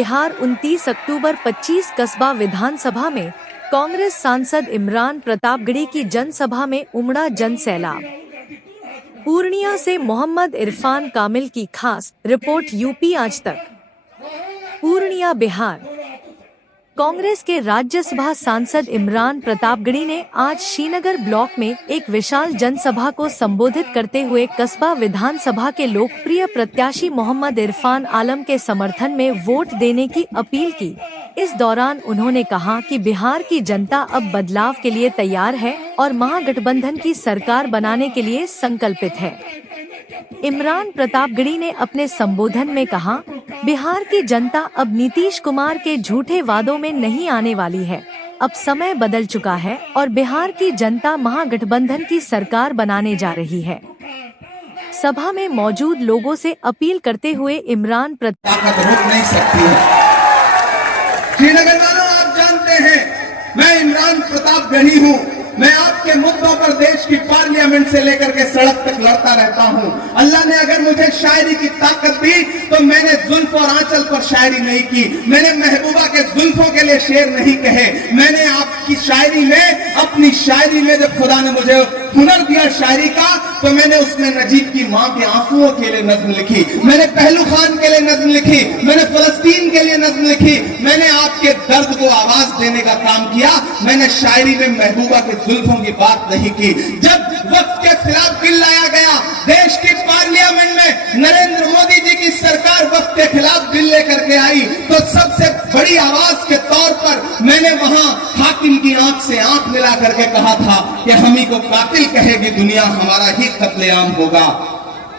बिहार 29 अक्टूबर 25 कस्बा विधानसभा में कांग्रेस सांसद इमरान प्रतापगढ़ी की जनसभा में उमड़ा जन सैलाब। पूर्णिया से मोहम्मद इरफान कामिल की खास रिपोर्ट। यूपी आज तक। पूर्णिया बिहार। कांग्रेस के राज्यसभा सांसद इमरान प्रतापगढ़ी ने आज श्रीनगर ब्लॉक में एक विशाल जनसभा को संबोधित करते हुए कस्बा विधानसभा के लोकप्रिय प्रत्याशी मोहम्मद इरफान आलम के समर्थन में वोट देने की अपील की। इस दौरान उन्होंने कहा कि बिहार की जनता अब बदलाव के लिए तैयार है और महागठबंधन की सरकार बनाने के लिए संकल्पित है। इमरान प्रतापगढ़ी ने अपने संबोधन में कहा, बिहार की जनता अब नीतीश कुमार के झूठे वादों में नहीं आने वाली है। अब समय बदल चुका है और बिहार की जनता महागठबंधन की सरकार बनाने जा रही है। सभा में मौजूद लोगों से अपील करते हुए इमरान रोक नहीं सकती है। श्रीनगर वालों, आप जानते हैं मैं इमरान प्रतापगढ़ी हूँ। मैं आपके मुद्दों पर देश की पार्लियामेंट से लेकर के सड़क तक लड़ता रहता हूँ। अल्लाह ने अगर मुझे शायरी की ताकत दी तो मैंने जुल्फ और आंचल पर शायरी नहीं की। मैंने महबूबा के जुल्फों के लिए शेर नहीं कहे। मैंने आपकी शायरी में, अपनी शायरी में जब खुदा ने मुझे हुनर दिया शायरी का, तो मैंने उसमें नजीब की माँ के आंसुओं के लिए नज्म लिखी। मैंने पहलू खान के लिए नज्म लिखी। मैंने फलस्तीन के लिए नज्म लिखी। मैंने आपके दर्द को आवाज देने का काम किया। मैंने शायरी में महबूबा के जुल्फों की बात नहीं की। जब वक्त के खिलाफ बिल लाया गया देश की पार्लियामेंट में, नरेंद्र मोदी जी की सरकार वक्त के खिलाफ बिल लेकर के आई, तो सबसे बड़ी आवाज के तौर पर मैंने वहां हाकिम की आंख से आंख मिला करके कहा था कि हम ही को कातिल कहेगी दुनिया, हमारा ही कत्लेआम होगा।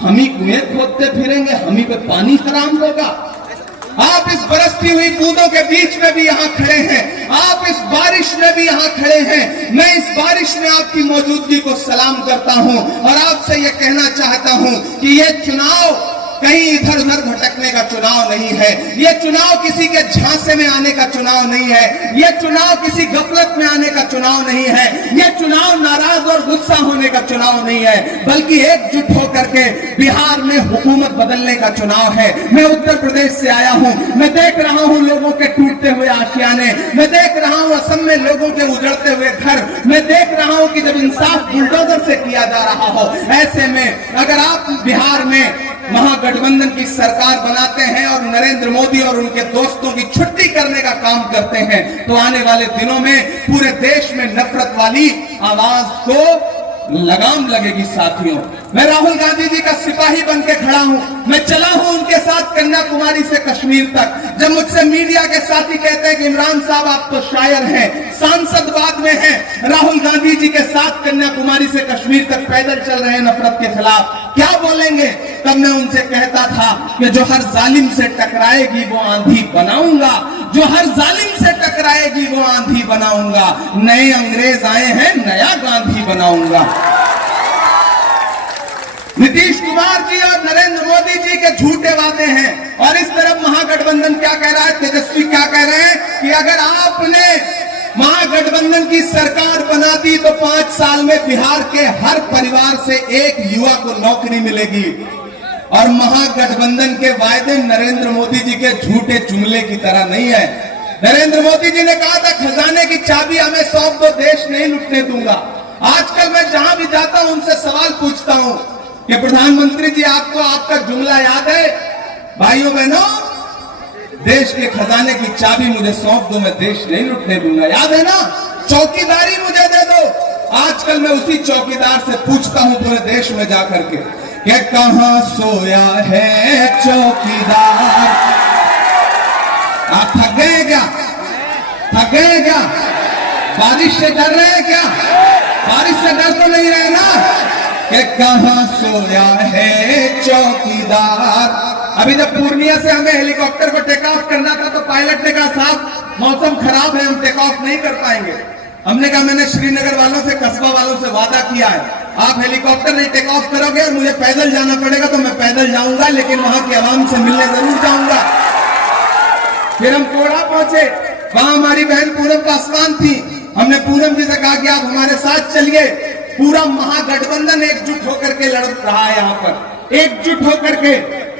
हम ही कुएं खोदते फिरेंगे, हम ही पे पानी हराम होगा। आप इस बरसती हुई बूंदों के बीच में भी यहाँ खड़े हैं। आप इस बारिश में भी यहाँ खड़े हैं। मैं इस बारिश में आपकी मौजूदगी को सलाम करता हूँ और आपसे यह कहना चाहता हूँ कि ये चुनाव कहीं इधर उधर भटकने का चुनाव नहीं है। ये चुनाव किसी के झांसे में आने का चुनाव नहीं है। ये चुनाव किसी गफलत में आने का चुनाव नहीं है। ये चुनाव नाराज और गुस्सा होने का चुनाव नहीं है, बल्कि एकजुट होकर के बिहार में हुकूमत बदलने का चुनाव है। मैं उत्तर प्रदेश से आया हूँ। मैं देख रहा हूँ लोगों के टूटते हुए आशियाने। मैं देख रहा हूँ असम में लोगों के उजड़ते हुए घर। मैं देख रहा हूँ कि जब इंसाफ बुलडोजर से किया जा रहा हो, ऐसे में अगर आप बिहार में महागठबंधन की सरकार बनाते हैं और नरेंद्र मोदी और उनके दोस्तों की छुट्टी करने का काम करते हैं, तो आने वाले दिनों में पूरे देश में नफरत वाली आवाज को लगाम लगेगी। साथियों, मैं राहुल गांधी जी का सिपाही बन के खड़ा हूं। मैं चला हूं उनके साथ कन्याकुमारी से कश्मीर तक। जब मुझसे मीडिया के साथी कहते हैं कि इमरान साहब आप तो शायर हैं, सांसद बाद में हैं, राहुल गांधी जी के साथ कन्याकुमारी से कश्मीर तक पैदल चल रहे हैं नफरत के खिलाफ, क्या बोलेंगे? तब मैं उनसे कहता था कि जो हर जालिम से टकराएगी वो आंधी बनाऊंगा। जो हर जालिम से टकराएगी वो आंधी बनाऊंगा। नए अंग्रेज आए हैं, नया गांधी बनाऊंगा। नीतीश कुमार जी और नरेंद्र मोदी जी के झूठे वादे हैं और इस तरफ महागठबंधन क्या कह रहा है, तेजस्वी क्या कह रहे हैं कि अगर आपने महागठबंधन की सरकार बना दी तो 5 साल में बिहार के हर परिवार से एक युवा को नौकरी मिलेगी। और महागठबंधन के वायदे नरेंद्र मोदी जी के झूठे जुमले की तरह नहीं है। नरेंद्र मोदी जी ने कहा था खजाने की चाबी हमें सौंप दो, देश नहीं लुटने दूंगा। आजकल मैं जहां भी जाता हूं उनसे सवाल पूछता हूं कि प्रधानमंत्री जी आपको आपका जुमला याद है? भाइयों बहनों, देश के खजाने की चाबी मुझे सौंप दो, मैं देश नहीं लुटने दूंगा। याद है ना? चौकीदारी मुझे दे दो। आजकल मैं उसी चौकीदार से पूछता हूं पूरे देश में जाकर के कि कहां सोया है चौकीदार? आप थक गए क्या? थक गए क्या? बारिश से डर रहे हैं क्या? बारिश से डर तो नहीं रहे ना? कि कहां सोया है चौकीदार? अभी जब पूर्णिया से हमें हेलीकॉप्टर पर टेक ऑफ करना था तो पायलट ने कहा साहब मौसम खराब है, हम टेक ऑफ नहीं कर पाएंगे। हमने कहा मैंने श्रीनगर वालों से, कस्बा वालों से वादा किया है, आप हेलीकॉप्टर नहीं टेक ऑफ करोगे और मुझे पैदल जाना पड़ेगा तो मैं पैदल जाऊंगा, लेकिन वहां की आवाम से मिलने जरूर जाऊंगा। फिर हम कोड़ा पहुंचे, वहां हमारी बहन पूनम पासवान थी। हमने पूनम जी से कहा कि आप हमारे साथ चलिए। पूरा महागठबंधन एकजुट होकर के लड़ रहा है यहाँ पर। एकजुट होकर के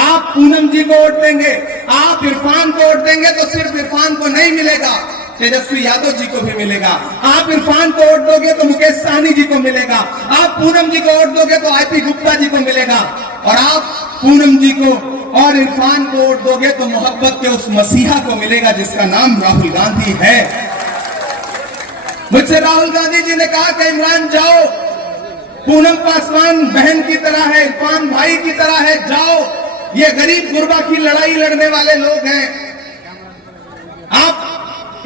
आप पूनम जी को वोट देंगे। आप इरफान को वोट देंगे तो सिर्फ इरफान को नहीं मिलेगा, तेजस्वी यादव जी को भी मिलेगा। आप इरफान को वोट दोगे तो मुकेश सहनी जी को मिलेगा। आप पूनम जी को वोट दोगे तो आईपी गुप्ता जी को मिलेगा। और आप पूनम जी को और इरफान को वोट दोगे तो मोहब्बत के उस मसीहा को मिलेगा जिसका नाम राहुल गांधी है। मुझसे राहुल गांधी जी ने कहा कि इमरान जाओ, पूनम पासवान बहन की तरह है, इरफान भाई की तरह है, जाओ, ये गरीब गुरबा की लड़ाई लड़ने वाले लोग हैं। आप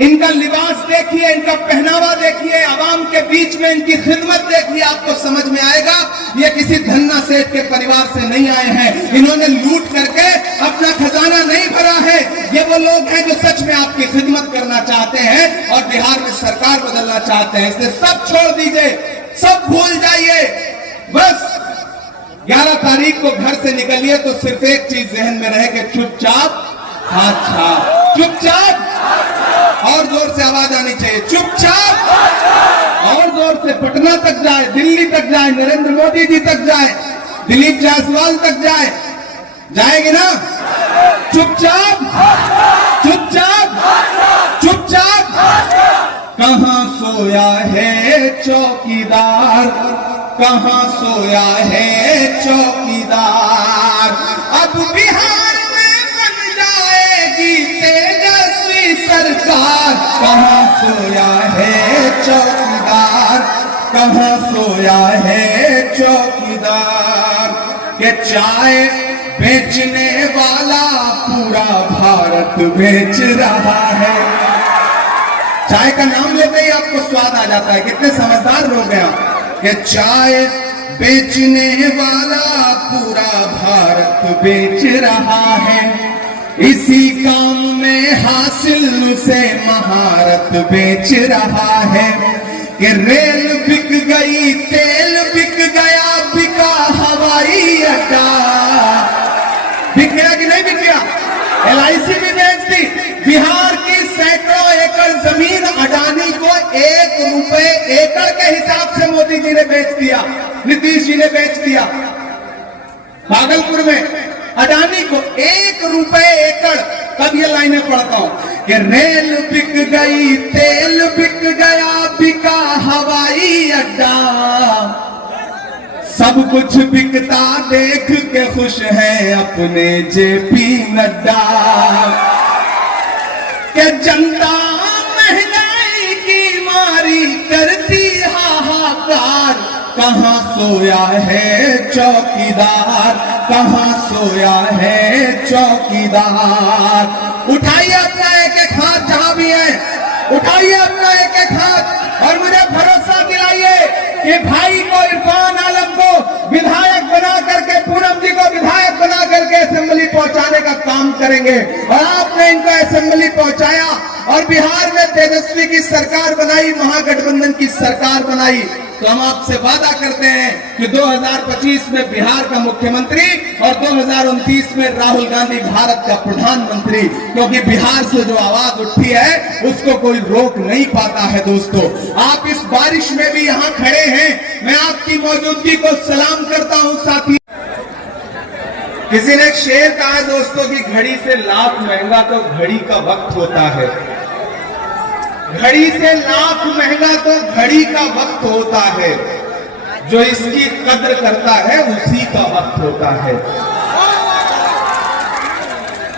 इनका लिबास देखिए, इनका पहनावा देखिए, आवाम के बीच में इनकी खिदमत देखिए, आपको समझ में आएगा ये किसी धन्ना सेठ के परिवार से नहीं आए हैं। इन्होंने लूट करके अपना खजाना नहीं भरा है। ये वो लोग हैं जो सच में आपकी खिदमत करना चाहते हैं और बिहार में सरकार बदलना चाहते हैं। इसलिए सब छोड़ दीजिए, सब भूल जाइए। बस 11 तारीख को घर से निकलिए तो सिर्फ एक चीज जहन में रहे कि चुपचाप हाथ छाप, चुपचाप, और जोर से आवाज आनी चाहिए, चुपचाप, और जोर से पटना तक जाए, दिल्ली तक जाए, नरेंद्र मोदी जी तक जाए, दिलीप जायसवाल तक जाए, जाएगी ना? चुपचाप, चुपचाप, चुपचाप। कहां सोया है चौकीदार, कहां सोया है चौकीदार। अब बिहार में बन जाएगी तेजस्वी सरकार। कहां सोया है चौकीदार, कहां सोया है चौकीदार। के चाय बेचने वाला पूरा भारत बेच रहा है। चाय का नाम लेते ही आपको स्वाद आ जाता है, कितने समझदार लोग हैं आप। कि चाय बेचने वाला पूरा भारत बेच रहा है, इसी काम में हासिल से महारत बेच रहा है। कि रेल बिक गई, तेल बिक गया, बिका हवाई अड्डा। बिक गया कि नहीं बिक गया? LIC भी बेच दी। बिहार की सैकड़ों एकड़ जमीन अडानी को 1 रुपए एकड़ के हिसाब से मोदी जी ने बेच दिया, नीतीश जी ने बेच दिया। भागलपुर में अडानी को 1 रुपए एकड़। कब ये लाइनें पढ़ता हूं कि रेल बिक गई, तेल बिक गया, बिका हवाई अड्डा। सब कुछ बिकता देख के खुश है अपने जेपी नड्डा। कि जनता महंगाई की मारी करती हाहाकार। कहां सोया है चौकीदार, कहां सोया है चौकीदार। उठाइए अपना एक एक हाथ जहां भी है, उठाइए अपना एक एक हाथ और मुझे भरोसा दिलाइए कि भाई को, इरफान आलम को विधायक बना करके, पूनम जी को विधायक बना करके असेंबली पहुंचाने का काम करेंगे। और आपने इनको असेंबली पहुंचाया और बिहार में तेजस्वी की सरकार बनाई, महागठबंधन की सरकार बनाई। तो हम आपसे वादा करते हैं कि 2025 में बिहार का मुख्यमंत्री और 2029 में राहुल गांधी भारत का प्रधानमंत्री। क्योंकि बिहार से जो आवाज उठी है उसको कोई रोक नहीं पाता है। दोस्तों, आप इस बारिश में भी यहाँ खड़े हैं, मैं आपकी मौजूदगी को सलाम करता हूँ। साथी, किसी ने एक शेर कहा है दोस्तों कि घड़ी से लाख महंगा तो घड़ी का वक्त होता है। घड़ी से लाख महंगा तो घड़ी का वक्त होता है, जो इसकी कद्र करता है उसी का वक्त होता है।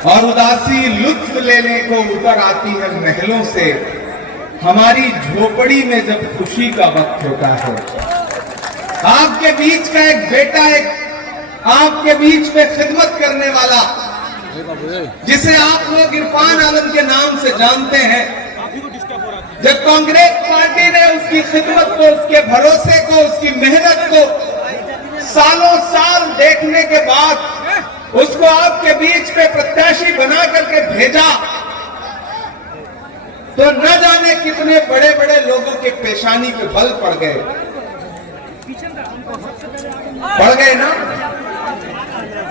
और उदासी लुत्फ लेने को उतर आती है महलों से, हमारी झोपड़ी में जब खुशी का वक्त होता है। आपके बीच का एक बेटा, एक आपके बीच में खिदमत करने वाला, जिसे आप लोग इरफान आलम के नाम से जानते हैं, जब कांग्रेस पार्टी ने उसकी खिदमत को, उसके भरोसे को, उसकी मेहनत को सालों साल देखने के बाद उसको आपके बीच में प्रत्याशी बना करके भेजा, तो न जाने कितने बड़े बड़े लोगों के पेशानी पे बल पड़ गए ना।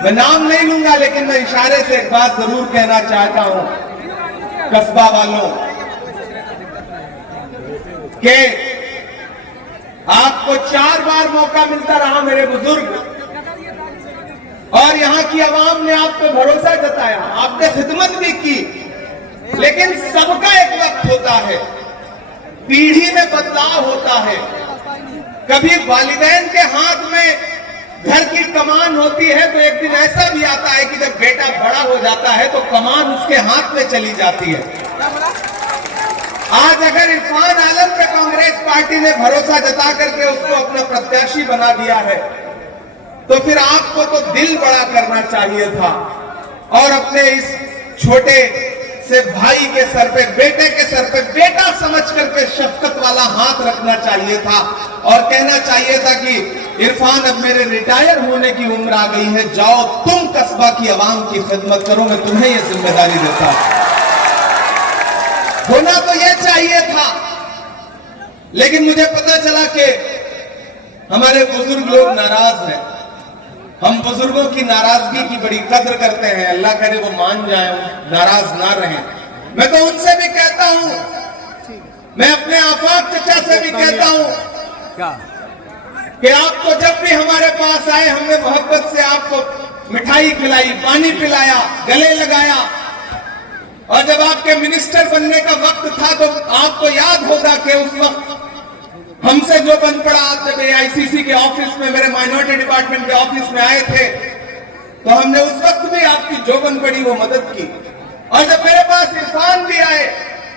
मैं नाम नहीं लूंगा, लेकिन मैं इशारे से एक बात जरूर कहना चाहता हूं कस्बा वालों कि आपको 4 बार मौका मिलता रहा मेरे बुजुर्ग, और यहाँ की आवाम ने आप पे भरोसा जताया, आपने खिदमत भी की, लेकिन सबका एक वक्त होता है, पीढ़ी में बदलाव होता है। कभी वालिदैन के हाथ में घर की कमान होती है, तो एक दिन ऐसा भी आता है कि जब बेटा बड़ा हो जाता है तो कमान उसके हाथ में चली जाती है। आज अगर इरफान आलम पे कांग्रेस पार्टी ने भरोसा जता करके उसको अपना प्रत्याशी बना दिया है, तो फिर आपको तो दिल बड़ा करना चाहिए था और अपने इस छोटे से भाई के सर पे, बेटे के सर पे बेटा समझ करके शफकत वाला हाथ रखना चाहिए था और कहना चाहिए था कि इरफान, अब मेरे रिटायर होने की उम्र आ गई है, जाओ तुम कस्बा की आवाम की खिदमत करो, मैं तुम्हें यह जिम्मेदारी देता हूं। होना तो यह चाहिए था, लेकिन मुझे पता चला कि हमारे बुजुर्ग लोग नाराज हैं। हम बुजुर्गों की नाराजगी की बड़ी कद्र करते हैं, अल्लाह करे वो मान जाए, नाराज ना रहें। मैं तो उनसे भी कहता हूं, मैं अपने आफाक चचा से भी कहता हूं कि आपको जब भी हमारे पास आए, हमने मोहब्बत से आपको मिठाई खिलाई, पानी पिलाया, गले लगाया, और जब आपके मिनिस्टर बनने का वक्त था तो आपको याद होगा कि उस वक्त हमसे जो बन पड़ा, आप जब AICC के ऑफिस में, मेरे माइनॉरिटी डिपार्टमेंट के ऑफिस में आए थे, तो हमने उस वक्त भी आपकी जो बन पड़ी वो मदद की। और जब मेरे पास इरफान भी आए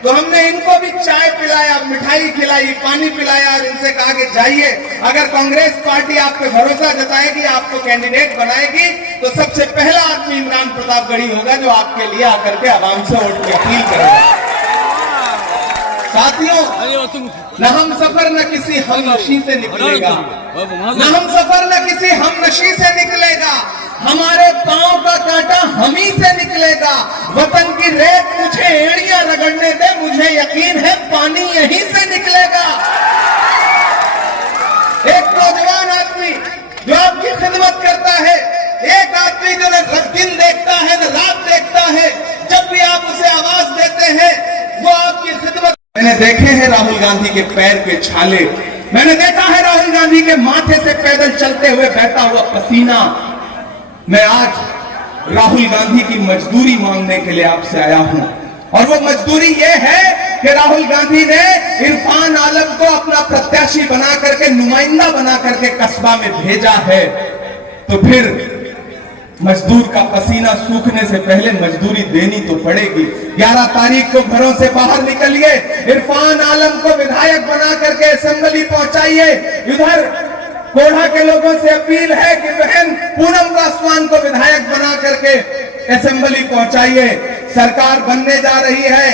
तो हमने इनको भी चाय पिलाया, मिठाई खिलाई, पानी पिलाया और इनसे कहा कि जाइए, अगर कांग्रेस पार्टी आप पे भरोसा जताएगी, आपको कैंडिडेट बनाएगी, तो सबसे पहला आदमी इमरान प्रतापगढ़ी होगा जो आपके लिए आकर के आवाम से वोट की अपील करेगा। साथियों, न हम सफर न किसी हम नशी से निकलेगा, न हम सफर न किसी हम नशी से निकलेगा, हमारे पांव का कांटा हम ही से निकलेगा। वतन की रेत मुझे एड़ियां रगड़ने दे, मुझे यकीन है पानी यहीं से निकलेगा। एक नौजवान आदमी जो आपकी खिदमत करता है, एक आदमी जो न दिन देखता है न रात देखता है, जब भी आप उसे आवाज देते हैं वो आपकी खिदमत। मैंने देखे हैं राहुल गांधी के पैर पे छाले, मैंने देखा है राहुल गांधी के माथे से पैदल चलते हुए बहता हुआ पसीना। मैं आज राहुल गांधी की मजदूरी मांगने के लिए आपसे आया हूं, और वो मजदूरी ये है कि राहुल गांधी ने इरफान आलम को अपना प्रत्याशी बना करके, नुमाइंदा बना करके कस्बा में भेजा है, तो फिर मजदूर का पसीना सूखने से पहले मजदूरी देनी तो पड़ेगी। 11 तारीख को घरों से बाहर निकलिए, इरफान आलम को विधायक बना करके असेंबली पहुंचाइए। इधर कोढ़ा के लोगों से अपील है कि बहन पूनम पासवान को विधायक बना करके असेंबली पहुंचाइए। सरकार बनने जा रही है,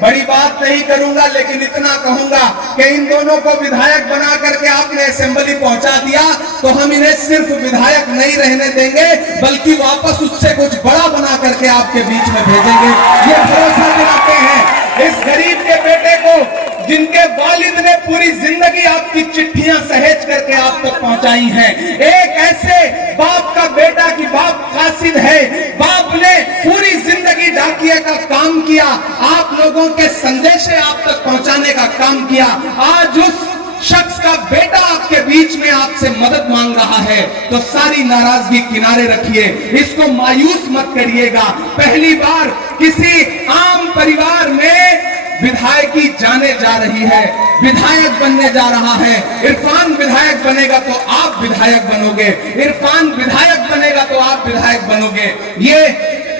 बड़ी बात नहीं करूंगा, लेकिन इतना कहूंगा कि इन दोनों को विधायक बना करके आपने असेंबली पहुंचा दिया तो हम इन्हें सिर्फ विधायक नहीं रहने देंगे, बल्कि वापस उससे कुछ बड़ा बना करके आपके बीच में भेजेंगे। ये भरोसा दिलाते हैं इस गरीब के बेटे को, जिनके वालिद ने पूरी जिंदगी आपकी चिट्ठियां सहेज करके आप तक पहुंचाई हैं। एक ऐसे बाप का बेटा कि बाप कासिद है, बाप ने पूरी जिंदगी डाकिया का काम किया, आप लोगों के संदेशे आप तक पहुंचाने का काम किया। आज उस शख्स का बेटा आपके बीच में आपसे मदद मांग रहा है, तो सारी नाराजगी किनारे रखिए, इसको मायूस मत करिएगा। पहली बार किसी आम परिवार में विधायकी जाने जा रही है, विधायक बनने जा रहा है। इरफान विधायक बनेगा तो आप विधायक बनोगे, इरफान विधायक बनेगा तो आप विधायक बनोगे। ये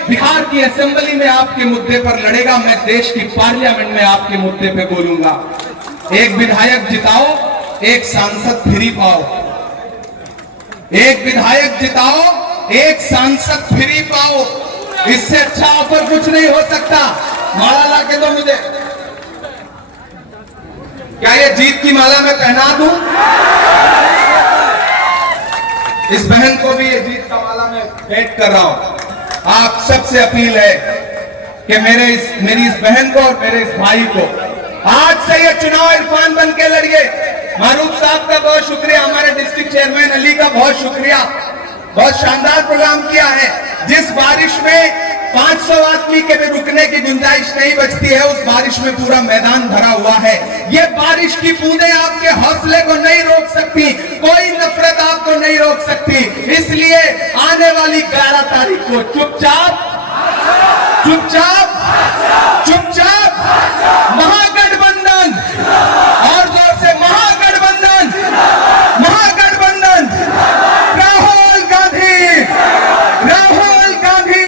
बिहार की असेंबली में आपके मुद्दे पर लड़ेगा, मैं देश की पार्लियामेंट में आपके मुद्दे पे बोलूंगा। एक विधायक जिताओ, एक सांसद फ्री पाओ। एक विधायक जिताओ, एक सांसद फ्री पाओ। इससे अच्छा ऑफर कुछ नहीं हो सकता। माला ला के दो मुझे। क्या ये जीत की माला मैं पहना दूं? इस बहन को भी ये जीत का माला मैं भेंट कर रहा हूं। आप सबसे अपील है कि मेरी इस बहन को और मेरे इस भाई को आज से ये चुनाव इरफान बन के लड़िए। मारूफ साहब का बहुत शुक्रिया, हमारे डिस्ट्रिक्ट चेयरमैन अली का बहुत शुक्रिया, बहुत शानदार प्रोग्राम किया है। जिस बारिश में 500 आदमी के भी रुकने की गुंजाइश नहीं बचती है, उस बारिश में पूरा मैदान भरा हुआ है। ये बारिश की बूंदें आपके हौसले को नहीं रोक सकती, कोई नफरत आपको नहीं रोक सकती। इसलिए आने वाली 11 तारीख को चुपचाप